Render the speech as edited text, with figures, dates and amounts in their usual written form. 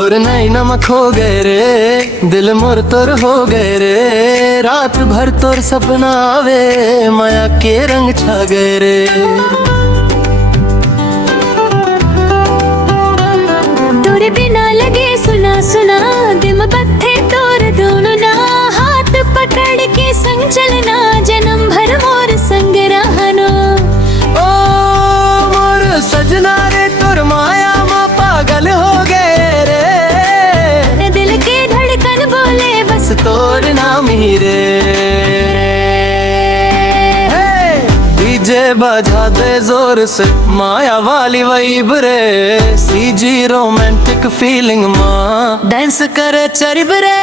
तुर नहीं नमक हो गए रे, दिल मोर तुर हो गए रे। रात भर तुर सपना आवे, माया के रंग छा गए रे। तुर बिना लगे सुना सुना, दिम बत्थे तोर दोनों ना। हाथ पकड़ के संग चलना, जन्म भर मोर संग रहना। ओ मोर सजना रे, तुर माया मा पागल हो गए रे। दिल के धड़कन बोले बस तोर नाम ही रे। डीजे बजा दे जोर से, माया वाली वाइब रे। सीजी रोमांटिक फीलिंग माँ डांस करे चरिब रे।